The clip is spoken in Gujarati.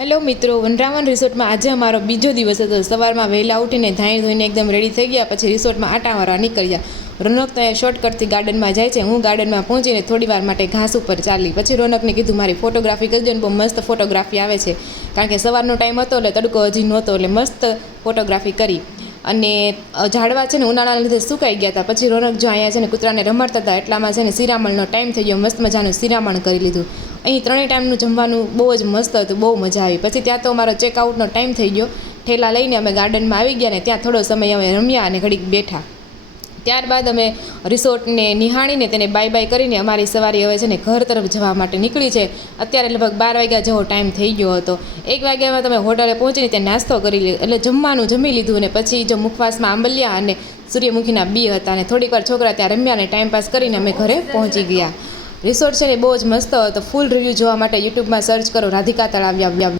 હેલો મિત્રો, વનરાવન રિસોર્ટમાં આજે અમારો બીજો દિવસ હતો। સવારમાં વહેલા ઉઠીને ધાઈ ધોઈને એકદમ રેડી થઈ ગયા, પછી રિસોર્ટમાં આટા મારવા નીકળ્યા। રોનક તો અહીંયા શોર્ટકટથી ગાર્ડનમાં જાય છે। હું ગાર્ડનમાં પહોંચીને થોડી વાર માટે ઘાસ ઉપર ચાલી। પછી રોનકને કીધું મારી ફોટોગ્રાફી કરજો ને, બહુ મસ્ત ફોટોગ્રાફી આવે છે, કારણ કે સવારનો ટાઈમ હતો એટલે તડકો હજી નહોતો, એટલે મસ્ત ફોટોગ્રાફી કરી। અને ઝાડવા છે ને ઉનાળાના લીધે સુકાઈ ગયા હતા। પછી રોનક જો અહીંયા છે ને કૂતરાને રમાડતા હતા, એટલામાં છે ને શિરામણનો ટાઈમ થઈ ગયો। મસ્ત મજાનું શિરામણ કરી લીધું। અહીં 3 ટાઈમનું જમવાનું બહુ જ મસ્ત હતું, બહુ મજા આવી। પછી ત્યાં તો અમારો ચેકઆઉટનો ટાઈમ થઈ ગયો। ઠેલા લઈને અમે ગાર્ડનમાં આવી ગયા ને ત્યાં થોડો સમય અમે રમ્યા અને ઘડીક બેઠા। ત્યારબાદ અમે રિસોર્ટને નિહાળીને તેને બાય બાય કરીને અમારી સવારી હવે છે ને ઘર તરફ જવા માટે નીકળી છે। અત્યારે લગભગ 12 વાગ્યા જેવો ટાઈમ થઈ ગયો હતો। 1 વાગ્યામાં તમે હોટલે પહોંચીને ત્યાં નાસ્તો કરી લીધો, એટલે જમવાનું જમી લીધું ને પછી જો મુખવાસમાં આંબલિયા અને સૂર્યમુખીના બી હતા અને થોડીક વાર છોકરા ત્યાં રમ્યા અને ટાઈમ પાસ કરીને અમે ઘરે પહોંચી ગયા। રિસોર્ટ છે ને બહુ જ મસ્ત હતો। ફૂલ રિવ્યૂ જોવા માટે યુટ્યુબમાં સર્ચ કરો રાધિકા તળાવ।